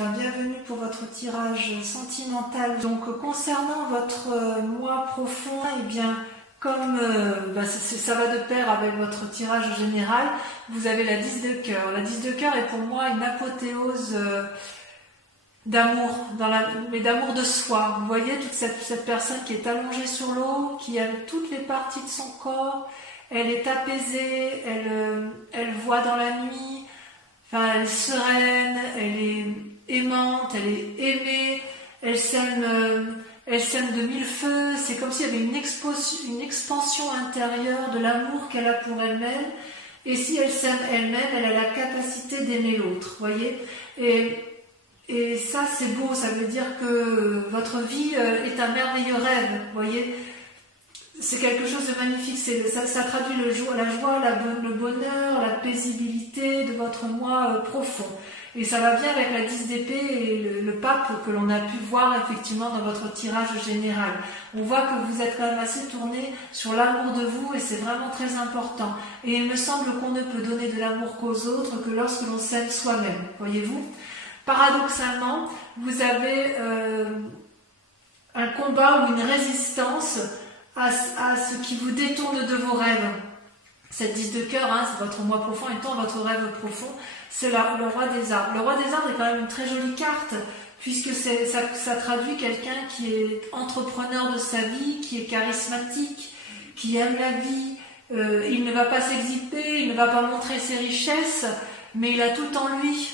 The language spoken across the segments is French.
Enfin, bienvenue pour votre tirage sentimental. Donc, concernant votre moi profond, eh bien, comme ça va de pair avec votre tirage général, vous avez la 10 de cœur. La 10 de cœur est pour moi une apothéose d'amour, mais d'amour de soi. Vous voyez toute cette personne qui est allongée sur l'eau, qui aime toutes les parties de son corps, elle est apaisée, elle voit dans la nuit, enfin, elle est sereine, elle est aimante, elle est aimée, elle s'aime de mille feux. C'est comme s'il y avait une expansion intérieure de l'amour qu'elle a pour elle-même. Et si elle s'aime elle-même, elle a la capacité d'aimer l'autre, voyez. Et ça, c'est beau, ça veut dire que votre vie est un merveilleux rêve, voyez. C'est quelque chose de magnifique, ça traduit la joie, le bonheur, la paisibilité de votre moi profond. Et ça va bien avec la 10 d'épée et le pape que l'on a pu voir effectivement dans votre tirage général. On voit que vous êtes quand même assez tourné sur l'amour de vous et c'est vraiment très important. Et il me semble qu'on ne peut donner de l'amour qu'aux autres que lorsque l'on s'aime soi-même, voyez-vous. Paradoxalement, vous avez un combat ou une résistance à ce qui vous détourne de vos rêves. Cette 10 de cœur, c'est votre moi profond, étant votre rêve profond, c'est le roi des arbres. Le roi des arbres est quand même une très jolie carte, puisque ça traduit quelqu'un qui est entrepreneur de sa vie, qui est charismatique, qui aime la vie. Il ne va pas s'exhiber, il ne va pas montrer ses richesses, mais il a tout en lui.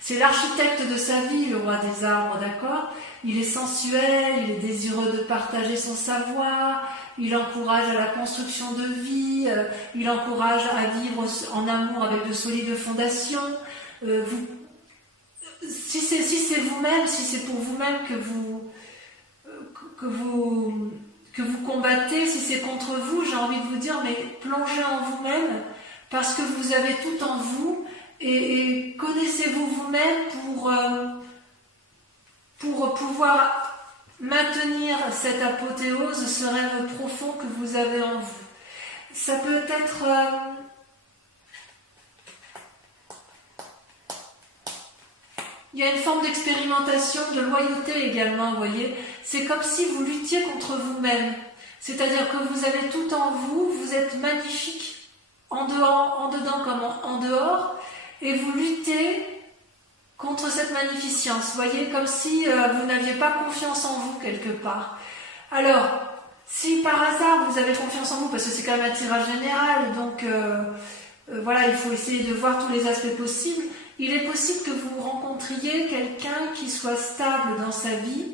C'est l'architecte de sa vie, le roi des arbres, d'accord ? Il est sensuel, il est désireux de partager son savoir, il encourage à la construction de vie, il encourage à vivre en amour avec de solides fondations. Si c'est vous-même, si c'est pour vous-même que vous combattez, si c'est contre vous, j'ai envie de vous dire, mais plongez en vous-même, parce que vous avez tout en vous, et connaissez-vous vous-même pour pouvoir maintenir cette apothéose, ce rêve profond que vous avez en vous. Ça peut être... il y a une forme d'expérimentation, de loyauté également, vous voyez. C'est comme si vous luttiez contre vous-même. C'est-à-dire que vous avez tout en vous, vous êtes magnifique en dedans comme en dehors, et vous luttez contre cette magnificence, vous voyez, comme si vous n'aviez pas confiance en vous quelque part. Alors, si par hasard vous avez confiance en vous, parce que c'est quand même un tirage général, donc voilà, il faut essayer de voir tous les aspects possibles, il est possible que vous rencontriez quelqu'un qui soit stable dans sa vie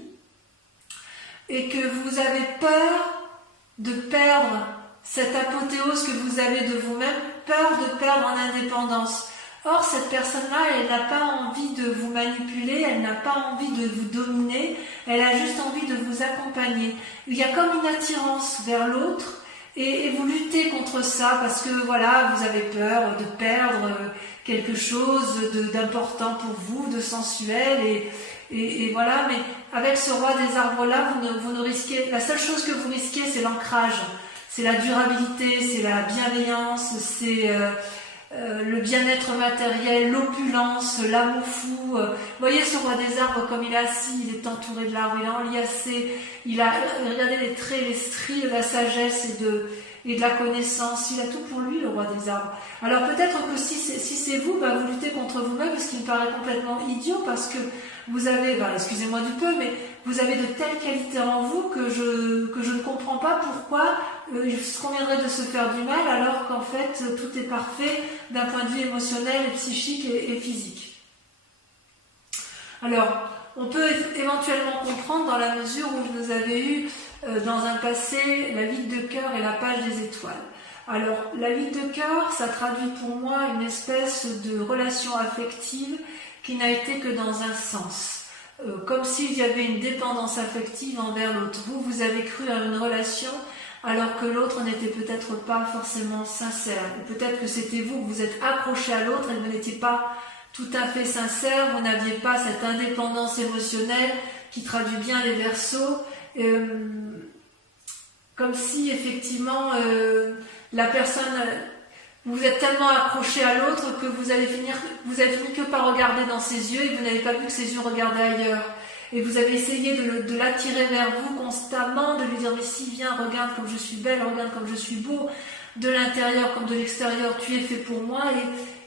et que vous avez peur de perdre cette apothéose que vous avez de vous-même, peur de perdre en indépendance. Or, cette personne-là, elle n'a pas envie de vous manipuler, elle n'a pas envie de vous dominer, elle a juste envie de vous accompagner. Il y a comme une attirance vers l'autre et vous luttez contre ça parce que voilà, vous avez peur de perdre quelque chose d'important pour vous, de sensuel et voilà. Mais avec ce roi des arbres-là, vous ne risquez... La seule chose que vous risquez, c'est l'ancrage, c'est la durabilité, c'est la bienveillance, c'est... le bien-être matériel, l'opulence, l'amour fou. Vous voyez ce roi des arbres comme il est assis, il est entouré de l'arbre, il est enliassé, regardez les traits, les stries de la sagesse et de la connaissance, il a tout pour lui, le roi des arbres. Alors peut-être que si c'est vous, vous luttez contre vous-même, ce qui me paraît complètement idiot, parce que vous avez, excusez-moi du peu, mais vous avez de telles qualités en vous que je ne comprends pas pourquoi il se conviendrait de se faire du mal alors qu'en fait tout est parfait d'un point de vue émotionnel et psychique et physique. Alors, on peut éventuellement comprendre dans la mesure où vous avez eu dans un passé la vide de cœur et la page des étoiles. Alors, la vide de cœur, ça traduit pour moi une espèce de relation affective qui n'a été que dans un sens. Comme s'il y avait une dépendance affective envers l'autre. Vous avez cru à une relation alors que l'autre n'était peut-être pas forcément sincère. Ou peut-être que c'était vous, que vous êtes accroché à l'autre et que vous n'étiez pas tout à fait sincère, vous n'aviez pas cette indépendance émotionnelle qui traduit bien les Verseaux. Comme si effectivement la personne Vous êtes tellement accroché à l'autre que vous avez fini que par regarder dans ses yeux et vous n'avez pas vu que ses yeux regardaient ailleurs. Et vous avez essayé de l'attirer vers vous constamment, de lui dire mais si viens, regarde comme je suis belle, regarde comme je suis beau, de l'intérieur comme de l'extérieur, tu es fait pour moi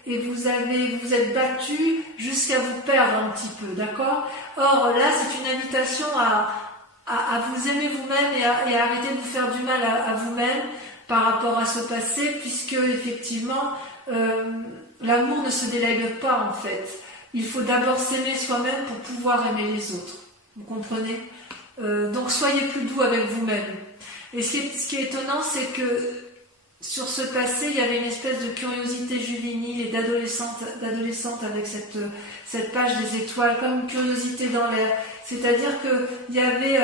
et vous êtes battu jusqu'à vous perdre un petit peu, d'accord? Or là c'est une invitation à vous aimer vous-même et à arrêter de vous faire du mal à vous-même par rapport à ce passé, puisque effectivement l'amour ne se délègue pas en fait. Il faut d'abord s'aimer soi-même pour pouvoir aimer les autres. Vous comprenez? Donc soyez plus doux avec vous-même. Et ce qui est étonnant, c'est que sur ce passé, il y avait une espèce de curiosité juvénile et d'adolescente avec cette page des étoiles, comme une curiosité dans l'air. C'est-à-dire qu'il y avait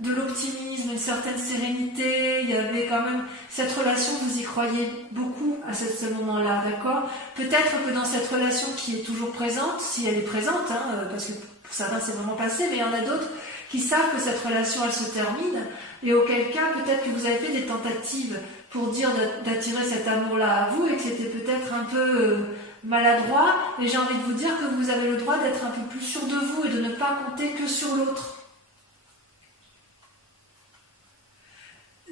de l'optimisme, une certaine sérénité, il y avait quand même cette relation, vous y croyez beaucoup à ce moment-là, d'accord? Peut-être que dans cette relation qui est toujours présente, si elle est présente, parce que pour certains c'est vraiment passé, mais il y en a d'autres qui savent que cette relation elle se termine, et auquel cas peut-être que vous avez fait des tentatives pour dire d'attirer cet amour-là à vous et que c'était peut-être un peu maladroit, et j'ai envie de vous dire que vous avez le droit d'être un peu plus sûr de vous et de ne pas compter que sur l'autre.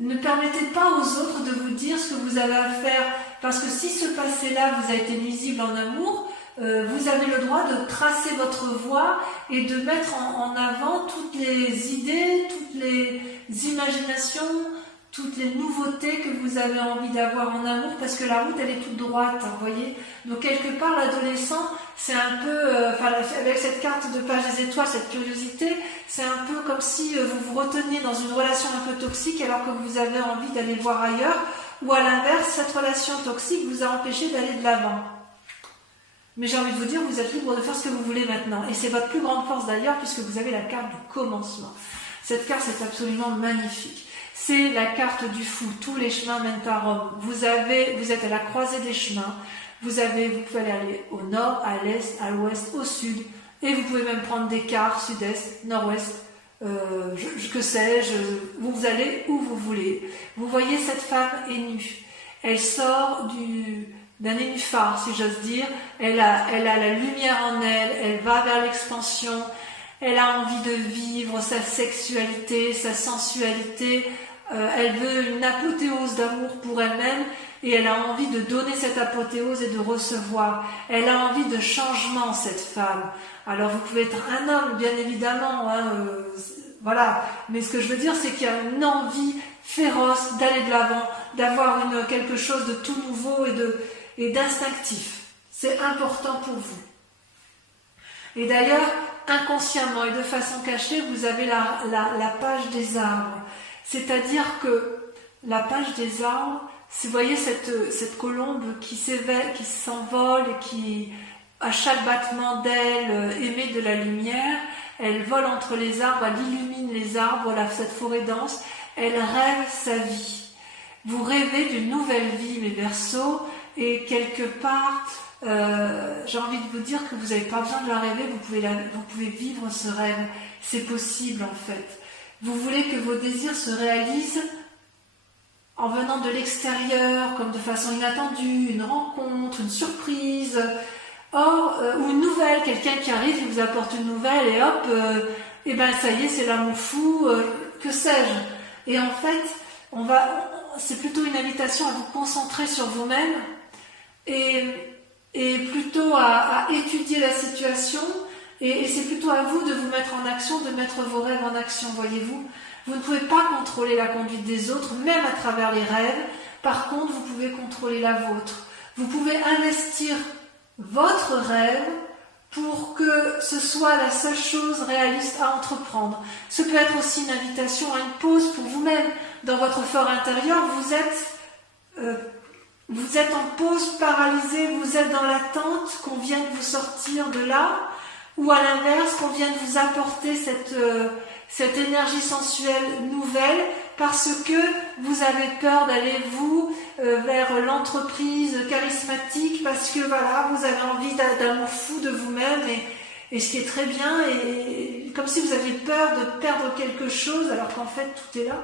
Ne permettez pas aux autres de vous dire ce que vous avez à faire, parce que si ce passé-là vous a été nuisible en amour, vous avez le droit de tracer votre voie et de mettre en avant toutes les idées, toutes les imaginations, toutes les nouveautés que vous avez envie d'avoir en amour, parce que la route elle est toute droite, vous voyez. Donc quelque part l'adolescent c'est un peu, avec cette carte de page des étoiles, cette curiosité, c'est un peu comme si vous vous reteniez dans une relation un peu toxique alors que vous avez envie d'aller voir ailleurs, ou à l'inverse, cette relation toxique vous a empêché d'aller de l'avant. Mais j'ai envie de vous dire, vous êtes libre de faire ce que vous voulez maintenant, et c'est votre plus grande force d'ailleurs, puisque vous avez la carte du commencement. Cette carte c'est absolument magnifique. C'est la carte du fou, tous les chemins mènent à Rome. Vous êtes à la croisée des chemins, vous pouvez aller au nord, à l'est, à l'ouest, au sud, et vous pouvez même prendre des quarts, sud-est, nord-ouest, que sais-je, vous allez où vous voulez. Vous voyez cette femme est nue, elle sort d'un nénuphar, si j'ose dire, elle a la lumière en elle, elle va vers l'expansion, elle a envie de vivre sa sexualité, sa sensualité, elle veut une apothéose d'amour pour elle-même et elle a envie de donner cette apothéose et de recevoir. Elle a envie de changement, cette femme. Alors vous pouvez être un homme, bien évidemment, voilà. Mais ce que je veux dire, c'est qu'il y a une envie féroce d'aller de l'avant, d'avoir quelque chose de tout nouveau et d'instinctif. C'est important pour vous. Et d'ailleurs, inconsciemment et de façon cachée, vous avez la page des arbres. C'est-à-dire que la page des arbres, vous voyez cette colombe qui s'envole et qui, à chaque battement d'aile, émet de la lumière, elle vole entre les arbres, elle illumine les arbres, cette forêt dense, elle rêve sa vie. Vous rêvez d'une nouvelle vie, mes Verseaux, et quelque part, j'ai envie de vous dire que vous n'avez pas besoin de la rêver, vous pouvez vivre ce rêve, c'est possible en fait. Vous voulez que vos désirs se réalisent en venant de l'extérieur, comme de façon inattendue, une rencontre, une surprise, ou une nouvelle, quelqu'un qui arrive, il vous apporte une nouvelle et hop, et ben ça y est, c'est l'amour fou, que sais-je. Et en fait, c'est plutôt une invitation à vous concentrer sur vous-même et plutôt à étudier la situation. Et c'est plutôt à vous de vous mettre en action, de mettre vos rêves en action, voyez-vous. Vous ne pouvez pas contrôler la conduite des autres, même à travers les rêves. Par contre, vous pouvez contrôler la vôtre. Vous pouvez investir votre rêve pour que ce soit la seule chose réaliste à entreprendre. Ce peut être aussi une invitation à une pause pour vous-même. Dans votre fort intérieur, vous êtes en pause, paralysé, vous êtes dans l'attente qu'on vienne vous sortir de là, ou à l'inverse, qu'on vienne vous apporter cette énergie sensuelle nouvelle, parce que vous avez peur d'aller vers l'entreprise charismatique, parce que voilà, vous avez envie d'amour fou de vous-même, et ce qui est très bien, et comme si vous aviez peur de perdre quelque chose, alors qu'en fait tout est là.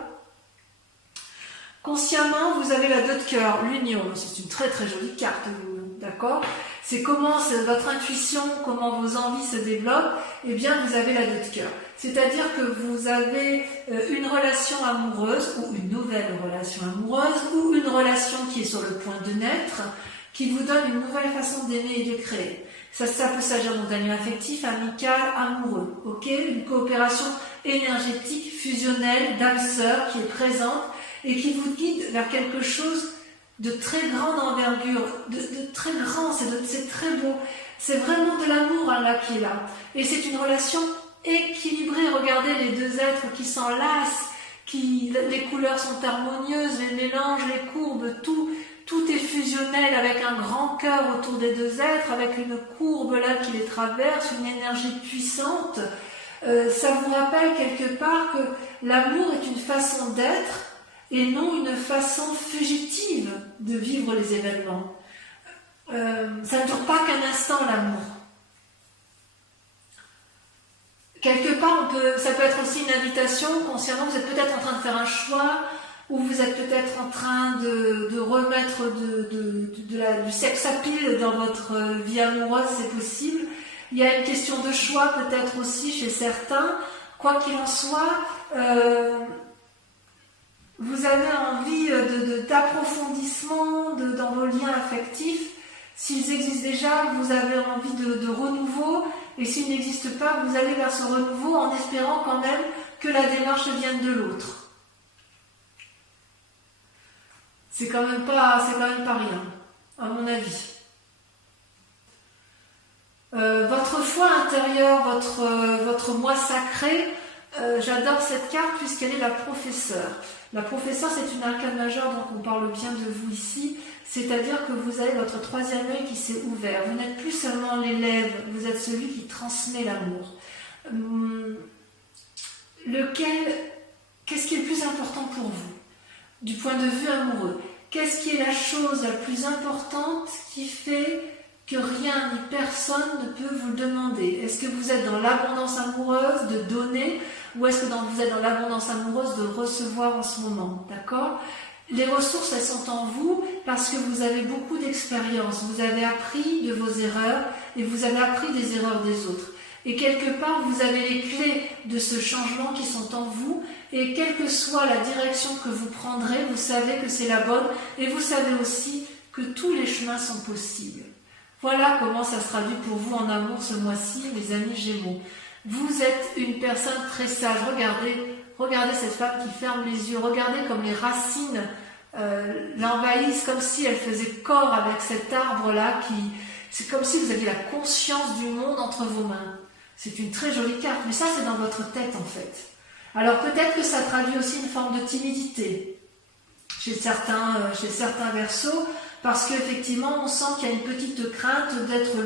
Consciemment, vous avez la 2 de cœur, l'union. C'est une très très jolie carte, d'accord? C'est comment votre intuition, comment vos envies se développent. Eh bien, vous avez la 2 de cœur. C'est-à-dire que vous avez une relation amoureuse, ou une nouvelle relation amoureuse, ou une relation qui est sur le point de naître, qui vous donne une nouvelle façon d'aimer et de créer. Ça peut s'agir d'un lien affectif, amical, amoureux, ok? Une coopération énergétique, fusionnelle, d'âme sœur qui est présente et qui vous guide vers quelque chose de très grande envergure, de très grand, c'est très beau. C'est vraiment de l'amour là qui est là. Et c'est une relation équilibrée. Regardez les 2 êtres qui s'enlacent, les couleurs sont harmonieuses, les mélanges, les courbes, tout est fusionnel avec un grand cœur autour des 2 êtres, avec une courbe là qui les traverse, une énergie puissante. Ça vous rappelle quelque part que l'amour est une façon d'être et non une façon fugitive de vivre les événements. Ça ne dure pas qu'un instant, l'amour. Quelque part, ça peut être aussi une invitation, consciemment, vous êtes peut-être en train de faire un choix, ou vous êtes peut-être en train de remettre du sex appeal dans votre vie amoureuse, c'est possible. Il y a une question de choix peut-être aussi chez certains. Quoi qu'il en soit, vous avez envie d'approfondissement dans vos liens affectifs. S'ils existent déjà, vous avez envie de renouveau. Et s'ils n'existent pas, vous allez vers ce renouveau en espérant quand même que la démarche vienne de l'autre. C'est quand même pas rien, à mon avis. Votre foi intérieure, votre moi sacré, j'adore cette carte puisqu'elle est la professeure. La professeure, c'est une arcane majeure, donc on parle bien de vous ici, c'est-à-dire que vous avez votre 3e œil qui s'est ouvert. Vous n'êtes plus seulement l'élève, vous êtes celui qui transmet l'amour. Qu'est-ce qui est le plus important pour vous, du point de vue amoureux? Qu'est-ce qui est la chose la plus importante qui fait que rien ni personne ne peut vous le demander? Est-ce que vous êtes dans l'abondance amoureuse de donner ou est-ce que vous êtes dans l'abondance amoureuse de recevoir en ce moment? D'accord? Les ressources, elles sont en vous parce que vous avez beaucoup d'expérience. Vous avez appris de vos erreurs et vous avez appris des erreurs des autres. Et quelque part, vous avez les clés de ce changement qui sont en vous. Et quelle que soit la direction que vous prendrez, vous savez que c'est la bonne. Et vous savez aussi que tous les chemins sont possibles. Voilà comment ça se traduit pour vous en amour ce mois-ci, les amis Gémeaux. Vous êtes une personne très sage. Regardez cette femme qui ferme les yeux. Regardez comme les racines l'envahissent, comme si elle faisait corps avec cet arbre-là. C'est comme si vous aviez la conscience du monde entre vos mains. C'est une très jolie carte, mais ça c'est dans votre tête en fait. Alors peut-être que ça traduit aussi une forme de timidité chez certains Verseaux, parce qu'effectivement on sent qu'il y a une petite crainte d'être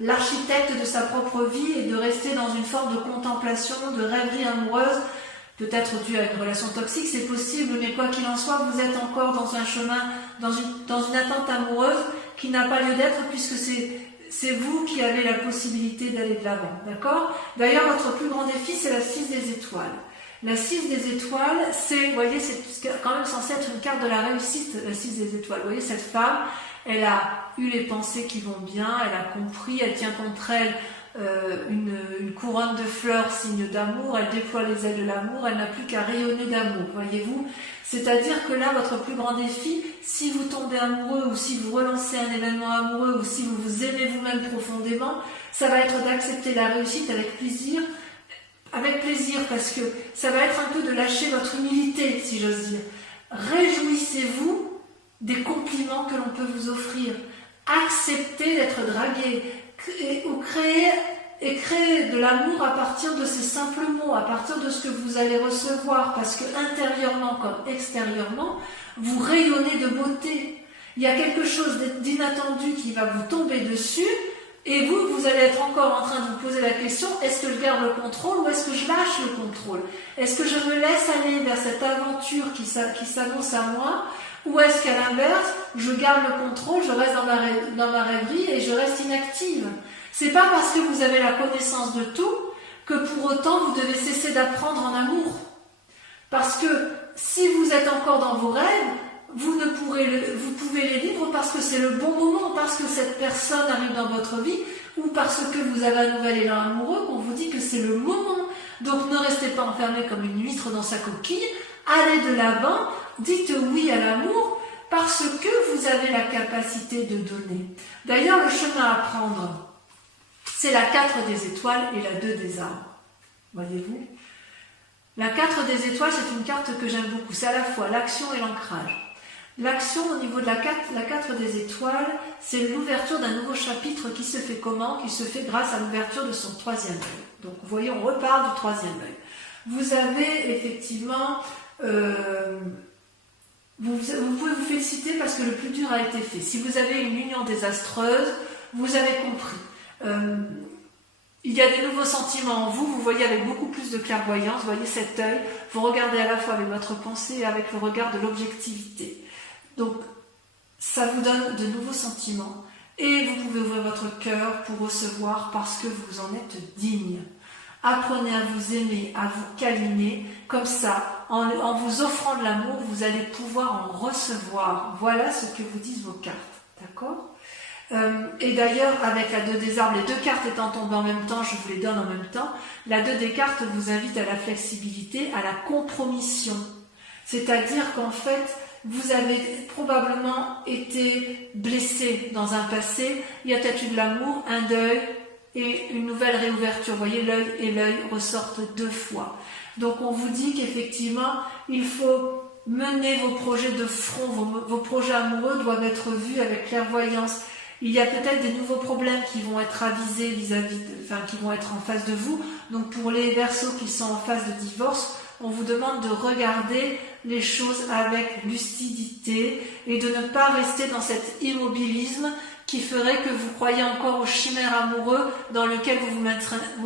l'architecte de sa propre vie et de rester dans une forme de contemplation, de rêverie amoureuse, peut-être dû à une relation toxique, c'est possible, mais quoi qu'il en soit, vous êtes encore dans un chemin, dans une attente amoureuse qui n'a pas lieu d'être puisque c'est vous qui avez la possibilité d'aller de l'avant, d'accord? D'ailleurs, votre plus grand défi, c'est la 6 des étoiles. La 6 des étoiles, vous voyez, c'est quand même censé être une carte de la réussite, la 6 des étoiles. Vous voyez, cette femme, elle a eu les pensées qui vont bien, elle a compris, elle tient contre elle une couronne de fleurs, signe d'amour, elle déploie les ailes de l'amour, elle n'a plus qu'à rayonner d'amour, voyez-vous. C'est-à-dire que là, votre plus grand défi, si vous tombez amoureux ou si vous relancez un événement amoureux ou si vous vous aimez vous-même profondément, ça va être d'accepter la réussite avec plaisir parce que ça va être un peu de lâcher votre humilité, si j'ose dire. Réjouissez-vous des compliments que l'on peut vous offrir. Acceptez d'être dragué créer de l'amour à partir de ces simples mots, à partir de ce que vous allez recevoir, parce que intérieurement comme extérieurement, vous rayonnez de beauté. Il y a quelque chose d'inattendu qui va vous tomber dessus, et vous allez être encore en train de vous poser la question, est-ce que je garde le contrôle ou est-ce que je lâche le contrôle? Est-ce que je me laisse aller vers cette aventure qui s'annonce à moi? Ou est-ce qu'à l'inverse, je garde le contrôle, je reste dans ma rêverie et je reste inactive? C'est pas parce que vous avez la connaissance de tout que pour autant vous devez cesser d'apprendre en amour. Parce que si vous êtes encore dans vos rêves, vous pouvez les vivre parce que c'est le bon moment, parce que cette personne arrive dans votre vie, ou parce que vous avez un nouvel élan amoureux, qu'on vous dit que c'est le moment. Donc ne restez pas enfermé comme une huître dans sa coquille, allez de l'avant, dites oui à l'amour, parce que vous avez la capacité de donner. D'ailleurs, le chemin à prendre, c'est la 4 des étoiles et la 2 des arbres. Voyez-vous? La 4 des étoiles, c'est une carte que j'aime beaucoup. C'est à la fois l'action et l'ancrage. L'action au niveau de la 4 des étoiles, c'est l'ouverture d'un nouveau chapitre qui se fait comment? Qui se fait grâce à l'ouverture de son 3e œil. Donc vous voyez, on reparle du 3e œil. Vous avez effectivement... vous pouvez vous féliciter parce que le plus dur a été fait. Si vous avez une union désastreuse, vous avez compris. Il y a des nouveaux sentiments en vous, vous voyez avec beaucoup plus de clairvoyance, vous voyez cet œil, vous regardez à la fois avec votre pensée et avec le regard de l'objectivité. Donc, ça vous donne de nouveaux sentiments et vous pouvez ouvrir votre cœur pour recevoir parce que vous en êtes digne. Apprenez à vous aimer, à vous câliner, comme ça, en vous offrant de l'amour, vous allez pouvoir en recevoir. Voilà ce que vous disent vos cartes, d'accord ? Et d'ailleurs, avec la 2 des arbres, les 2 cartes étant tombées en même temps, je vous les donne en même temps, la 2 des cartes vous invite à la flexibilité, à la compromission. C'est-à-dire qu'en fait, vous avez probablement été blessé dans un passé, il y a peut-être eu de l'amour, un deuil et une nouvelle réouverture. Vous voyez, l'œil et l'œil ressortent 2 fois. Donc on vous dit qu'effectivement, il faut mener vos projets de front, vos projets amoureux doivent être vus avec clairvoyance. Il y a peut-être des nouveaux problèmes qui vont être avisés qui vont être en face de vous. Donc pour les Verseaux qui sont en phase de divorce, on vous demande de regarder les choses avec lucidité et de ne pas rester dans cet immobilisme qui ferait que vous croyez encore aux chimères amoureux dans lequel vous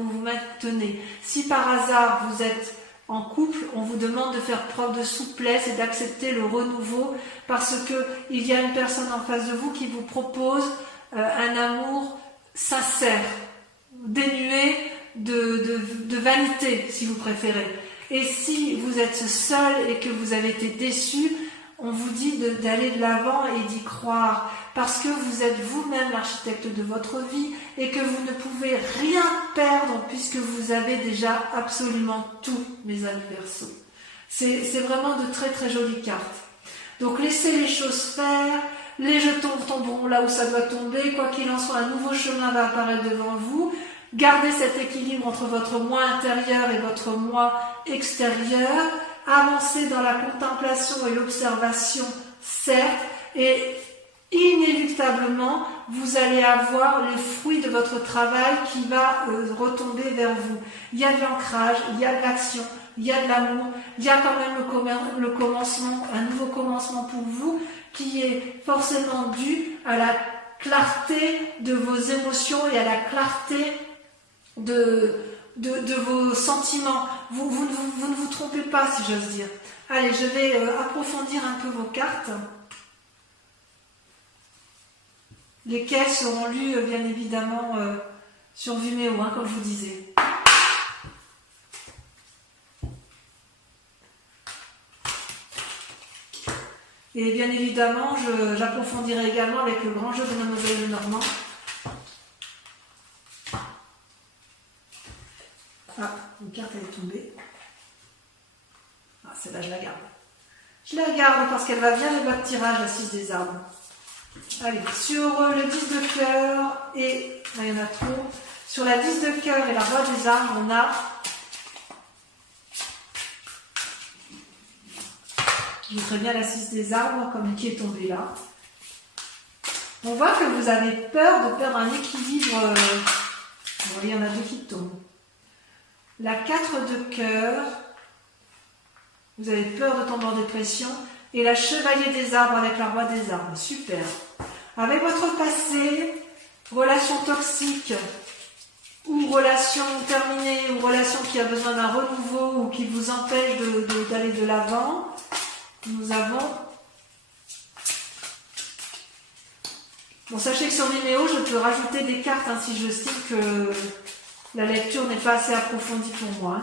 vous maintenez. Si par hasard vous êtes en couple, on vous demande de faire preuve de souplesse et d'accepter le renouveau parce qu'il y a une personne en face de vous qui vous propose un amour sincère, dénué de vanité, si vous préférez. Et si vous êtes seul et que vous avez été déçu, on vous dit d'aller de l'avant et d'y croire, parce que vous êtes vous-même l'architecte de votre vie et que vous ne pouvez rien perdre puisque vous avez déjà absolument tout, mes amis Verseaux. C'est vraiment de très très jolies cartes. Donc laissez les choses faire, les jetons tomberont là où ça doit tomber, quoi qu'il en soit, un nouveau chemin va apparaître devant vous. Gardez cet équilibre entre votre moi intérieur et votre moi extérieur. Avancez dans la contemplation et l'observation, certes, et inéluctablement, vous allez avoir les fruits de votre travail qui va retomber vers vous. Il y a de l'ancrage, il y a de l'action, il y a de l'amour, il y a quand même le commencement, un nouveau commencement pour vous qui est forcément dû à la clarté de vos émotions et à la clarté de vos sentiments. Vous ne vous trompez pas, si j'ose dire. Allez, je vais approfondir un peu vos cartes, lesquelles seront lues, bien évidemment, sur Vimeo, comme je vous disais. Et bien évidemment, j'approfondirai également avec le grand jeu de Mademoiselle Lenormand. Ah, une carte elle est tombée. Ah, celle-là, je la garde. Je la garde parce qu'elle va bien avec votre tirage, la 6 des arbres. Allez, sur le 10 de cœur et... Là, il y en a trop. Sur la 10 de cœur et la roi des arbres, on a... Je voudrais bien la 6 des arbres, comme qui est tombée là. On voit que vous avez peur de perdre un équilibre. Vous voyez, il y en a 2 qui tombent. La 4 de cœur, vous avez peur de tomber en dépression. Et la chevalier des arbres avec la roi des arbres. Super. Avec votre passé, relation toxique, ou relation terminée, ou relation qui a besoin d'un renouveau, ou qui vous empêche d'aller de l'avant, nous avons... Bon, sachez que sur Vimeo, je peux rajouter des cartes si je estime que la lecture n'est pas assez approfondie pour moi.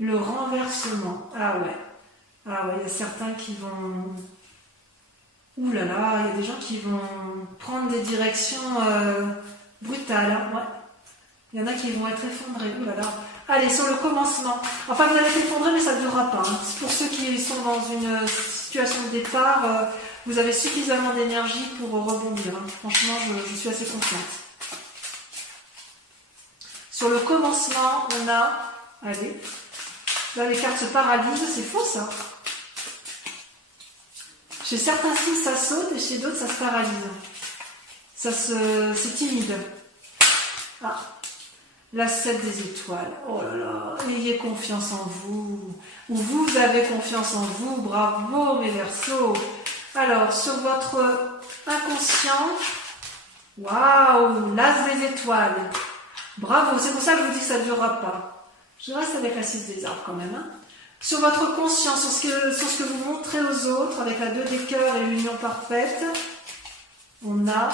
Le renversement. Ah ouais. Ah ouais, il y a certains qui vont... Ouh là là, il y a des gens qui vont prendre des directions brutales. Hein, ouais. Il y en a qui vont être effondrés. Ouh là là. Allez, sur le commencement. Enfin, vous allez être effondrés, mais ça ne durera pas. Hein. Pour ceux qui sont dans une situation de départ, vous avez suffisamment d'énergie pour rebondir. Hein. Franchement, je suis assez confiante. Sur le commencement, on a... Allez. Là, les cartes se paralysent. C'est faux, ça. Chez certains signes, ça saute et chez d'autres, ça se paralyse. C'est timide. Ah, la 7 des étoiles. Oh là là, ayez confiance en vous. Ou vous avez confiance en vous. Bravo, mes Verseaux. Alors, sur votre inconscient, waouh, l'as des étoiles. Bravo, c'est pour ça que je vous dis que ça ne durera pas. Je reste avec la 6 des arbres quand même, hein. Sur votre conscience, sur ce que vous montrez aux autres, avec la 2 des cœurs et l'union parfaite, on a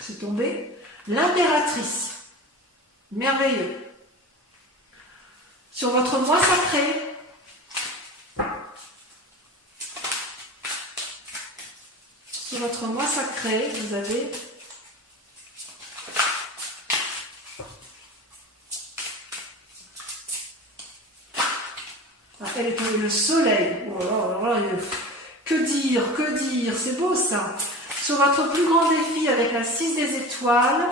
c'est tombé l'impératrice. Merveilleux. Sur votre moi sacré, vous avez elle est tombée le soleil. Oh là là, que dire, c'est beau ça. Sur votre plus grand défi avec la 6 des étoiles,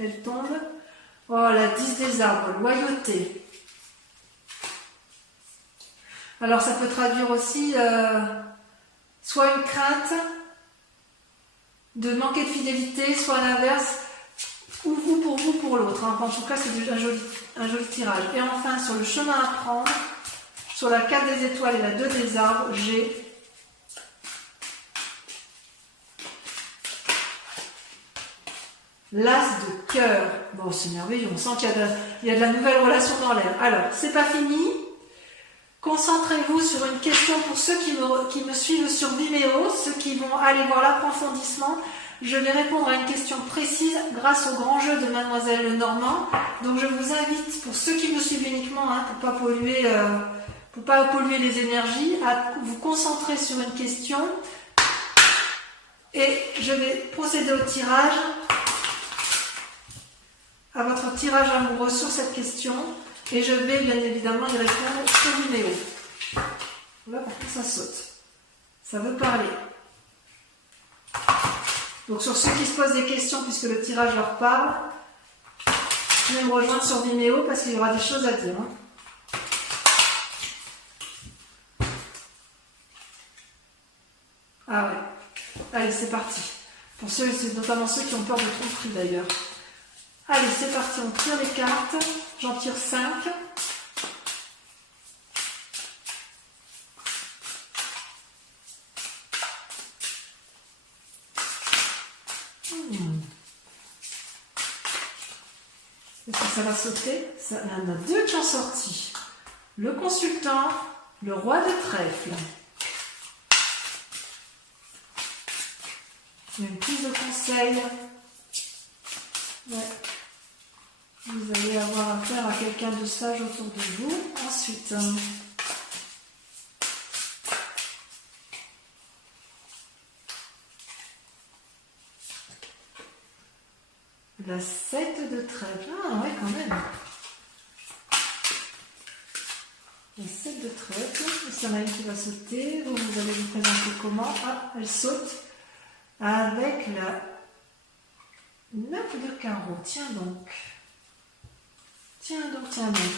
elle tombe. Oh, la 10 des arbres, loyauté. Alors ça peut traduire aussi soit une crainte de manquer de fidélité, soit l'inverse, ou vous pour l'autre. Hein. En tout cas, c'est un joli tirage. Et enfin, sur le chemin à prendre, sur la 4 des étoiles et la 2 des arbres, j'ai l'as de cœur. Bon, c'est merveilleux, on sent qu'il y a de la nouvelle relation dans l'air. Alors, c'est pas fini. Concentrez-vous sur une question pour ceux qui me suivent sur Vimeo, ceux qui vont aller voir l'approfondissement. Je vais répondre à une question précise grâce au grand jeu de Mademoiselle Lenormand. Donc je vous invite, pour ceux qui me suivent uniquement, hein, pour pas polluer les énergies, à vous concentrer sur une question. Et je vais procéder au tirage, à votre tirage amoureux sur cette question. Et je vais bien évidemment y répondre sur Vimeo. Là, par contre, ça saute. Ça veut parler. Donc, sur ceux qui se posent des questions, puisque le tirage leur parle, venez me rejoindre sur Vimeo parce qu'il y aura des choses à dire. Hein. Ah ouais. Allez, c'est parti. Pour ceux, c'est notamment ceux qui ont peur de tromperie d'ailleurs. Allez, c'est parti, on tire les cartes. J'en tire 5. Est-ce que ça va sauter? Il y en a 2 qui ont sorti. Le consultant, le roi de trèfle. Une prise de conseil. Ouais. Vous allez avoir affaire à quelqu'un de sage autour de vous. Ensuite, la 7 de trèfle. Ah ouais, quand même. La 7 de trèfle. Il y en a une qui va sauter. Vous allez vous présenter comment? Ah, elle saute. Avec la 9 de carreau. Tiens donc.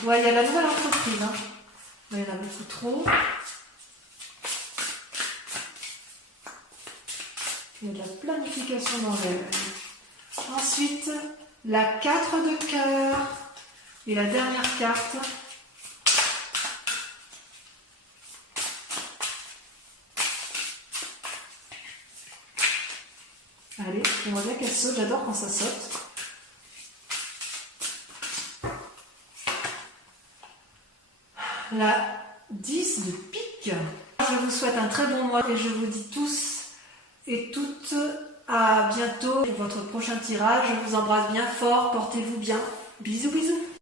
Ouais, il y a la nouvelle entreprise. Hein. Il y en a beaucoup trop. Il y a de la planification dans l'air. Ensuite, la 4 de cœur. Et la dernière carte. Allez, on voit bien qu'elle saute. J'adore quand ça saute. La 10 de pique. Je vous souhaite un très bon mois et je vous dis tous et toutes À bientôt pour votre prochain tirage. Je vous embrasse bien fort. Portez-vous bien. Bisous, bisous.